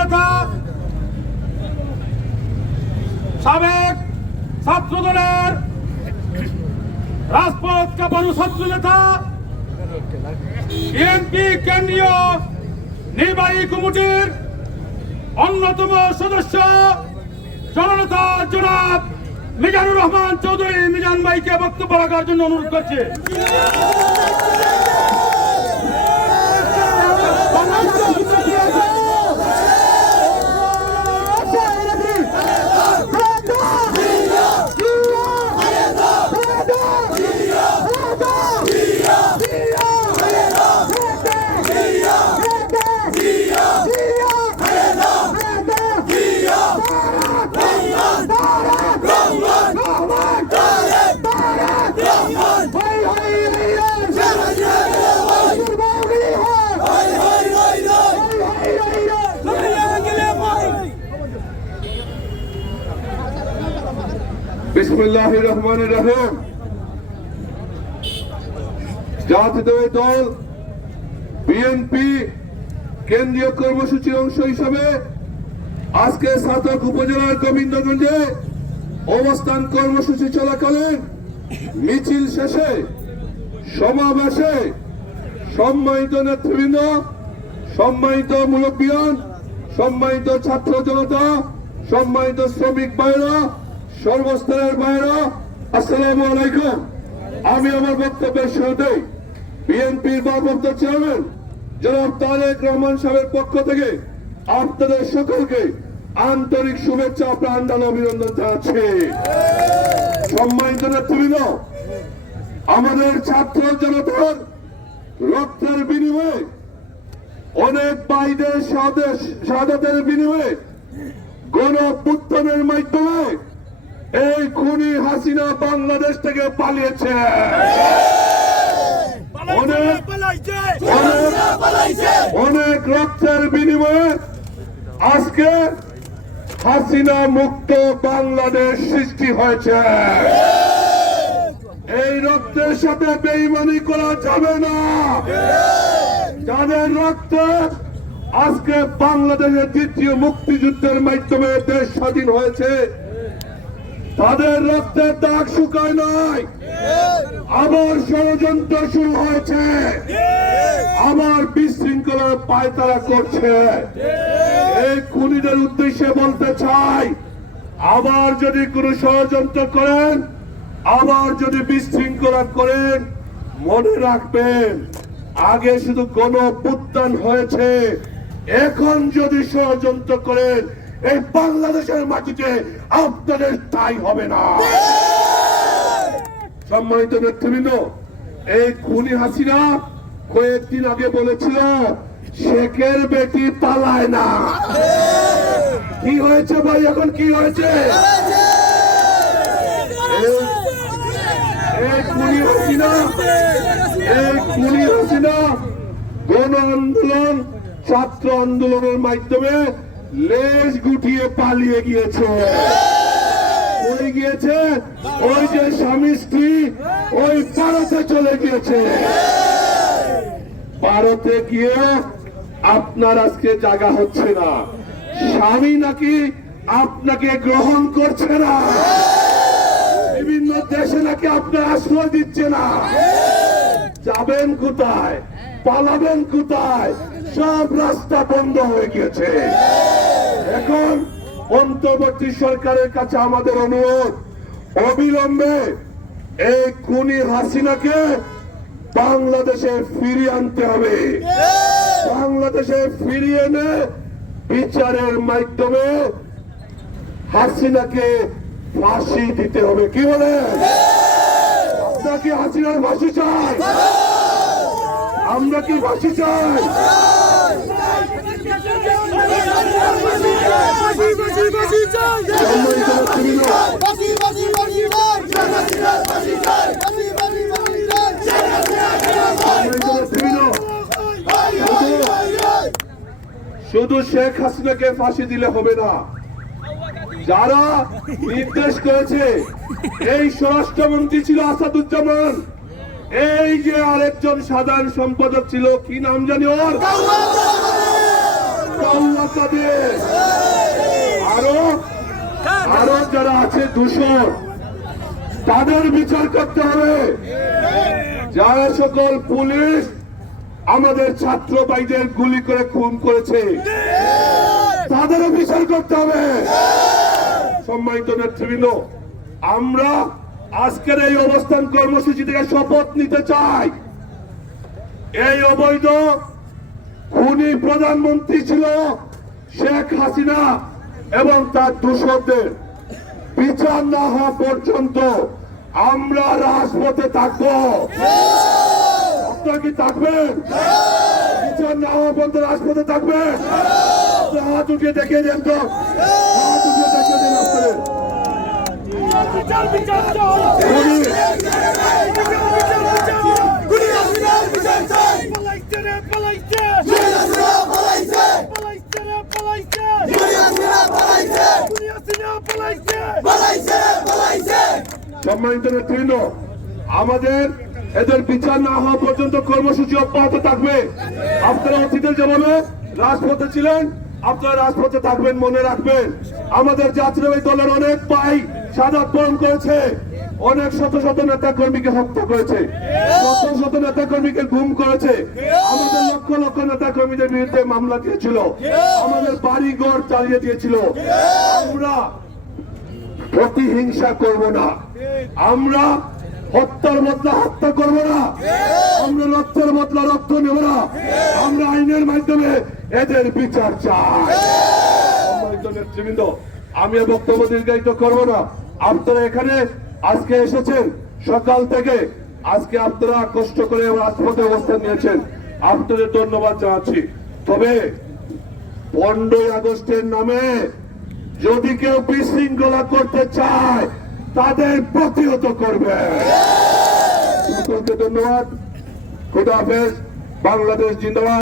নেতা, সাবেক ছাত্র দলের রাজপথ কাঁপানো ছাত্র নেতা, বিএনপি কেন্দ্রীয় নির্বাহী কমিটির অন্যতম সদস্য জননেতা জনাব মিজানুর রহমান চৌধুরী মিজান ভাইকে বক্তব্য রাখার জন্য অনুরোধ করছে। বিসমিল্লাহির রহমানির রহিম। জাতীয় দল বিএনপি কেন্দ্রীয় কর্মসূচির অংশ হিসাবে আজকে সাতক উপজেলার গোবিন্দগঞ্জে অবস্থান কর্মসূচি চলাকালীন মিছিল শেষে সমাবেশে সম্মানিত নেতৃবৃন্দ, সম্মানিত মুরব্বিয়ান, সম্মানিত ছাত্র জনতা, সম্মানিত শ্রমিক ভাইরা, সর্বস্তরের ভাইরা, আসসালামু আলাইকুম। আমি আমার বক্তব্যের শুরুতেই বিএনপির ভারপ্রাপ্ত চেয়ারম্যান জনাব তারেক রহমান সাহেবের পক্ষ থেকে আপনাদের সকলকে আন্তরিক শুভেচ্ছা, প্রাণঢালা অভিনন্দন জানাচ্ছি। সম্মানিত নেতৃবৃন্দ, আমাদের ছাত্র জনতার রক্তের বিনিময়ে, অনেক ভাইদের শাহাদাতের বিনিময়ে, গণঅভ্যুত্থানের মাধ্যমে এই খুনি হাসিনা বাংলাদেশ থেকে পালিয়েছে। অনেক রক্তের বিনিময়ে আজকে হাসিনা মুক্ত বাংলাদেশ সৃষ্টি হয়েছে। এই রক্তের সাথে বেইমানি করা যাবে না। যাদের রক্তে আজকে বাংলাদেশের দ্বিতীয় মুক্তিযুদ্ধের মাধ্যমে দেশ স্বাধীন হয়েছে, তাদের রক্তের দাগ শুকায় নাই। আবার ষড়যন্ত্র শুরু হয়েছে, আবার বিশৃঙ্খলার পায়তারা করছে। এই খুনিদের উদ্দেশ্যে বলতে চাই, আবার যদি কোনো ষড়যন্ত্র করেন, আবার যদি বিশৃঙ্খলা করেন, মনে রাখবেন আগে শুধু গণঅভ্যুত্থান হয়েছে, এখন যদি ষড়যন্ত্র করেন এই বাংলাদেশের মাটিতে আপনাদের ঠাঁই হবে না। সম্মানিত নেতৃবৃন্দ, এই খুনি হাসিনা কয়েকদিন আগে বলেছিল শেখের বেটি পালায় না। কি হয়েছে ভাই, এখন কি হয়েছে? এই খুনি হাসিনা গণ আন্দোলন, ছাত্র আন্দোলনের মাধ্যমে লেজ গুটিয়ে পালিয়ে গিয়েছে। গিয়েছে ওই যে স্বামী স্ত্রী ওই ভারতে চলে গিয়েছে। ভারতে গিয়ে আপনার আজকে জায়গা হচ্ছে না, স্বামী নাকি আপনাকে গ্রহণ করছে না, বিভিন্ন দেশে নাকি আপনার আশ্রয় দিচ্ছে না। যাবেন কোথায়, পালাবেন কোথায়? সব রাস্তা বন্ধ হয়ে গিয়েছে। এখন অন্তর্বর্তী সরকারের কাছে আমাদের অনুরোধ, অবিলম্বে এই খুনি হাসিনাকে বাংলাদেশে ফিরিয়ে আনতে হবে। বাংলাদেশে ফিরিয়ে এনে বিচারের মাধ্যমে হাসিনাকে ফাঁসি দিতে হবে। কি বলে? আমরা কি হাসিনার ফাঁসি চাই? আমরা কি ফাঁসি চাই? শুধু শেখ হাসিনাকে ফাঁসি দিলে হবে না, যারা নির্দেশ করেছে, এই স্বরাষ্ট্রমন্ত্রী ছিল আসাদুজ্জামান, এই যে আরেকজন সাধারণ সম্পাদক ছিল, কি নাম জানি ওর, আল্লাহ তাদের আরো আরো যারা আছে দূষণ তাদের বিচার করতে হবে। যারা সকল পুলিশ আমাদের ছাত্র ভাইদের গুলি করে খুন করেছে তাদেরও বিচার করতে হবে। সম্মানিত নেতৃবৃন্দ, আমরা আজকের এই অবস্থান কর্মসূচি থেকে শপথ নিতে চাই। এই অবৈধ খুনি প্রধানমন্ত্রী ছিল শেখ হাসিনা এবং তার দূষকদের বিচার না হওয়া পর্যন্ত আমরা রাজপথে থাকবো। আপনারা কি থাকবেন? বিচার না হওয়া পর্যন্ত রাজপথে থাকবেন? হাত উঠিয়ে দেখিয়ে দেন তো, হাত উঠিয়ে দেখিয়ে দেন আপনাদের। সম্মানিত নেতৃবৃন্দ, আমাদের এদের বিচার না হওয়া পর্যন্ত কর্মসূচি অব্যাহত থাকবে। আপনারা অতীতে যেভাবে রাজপথে ছিলেন আপনারা রাজপথে থাকবেন। মনে রাখবেন, আমাদের জাতীয়তাবাদী দলের অনেক ভাই শাহাদাত বরণ করেছে, অনেক শত শত নেতা কর্মীকে হত্যা করেছে, শত শত নেতা কর্মীকে গুম করেছে, আমাদের লক্ষ লক্ষ নেতা কর্মীদের বিরুদ্ধে মামলা দিয়েছিল, আমাদের বাড়ি ঘর চালিয়ে দিয়েছিল। আমরা প্রতিহিংসা করব না, আমরা হত্যার বদলা হত্যা করব না, আমরা রক্তের বদলা রক্ত নেব না, আমরা আইনের মাধ্যমে এদের বিচার চাই। সম্মানিত নেতৃবৃন্দ, আমি বক্তব্য দীর্ঘায়িত করব না। আপনারা এখানে আজকে এসেছেন সকাল থেকে, আজকে আপনারা কষ্ট করে রাজপথে অবস্থান নিয়েছেন, আপনাদের ধন্যবাদ জানাচ্ছি। তবে 15 আগস্টের নামে যদি কেউ বিশৃঙ্খলা করতে চায় তাদের প্রতিহত করবে। সকলকে ধন্যবাদ। খোদা হাফেজ। বাংলাদেশ জিন্দাবাদ।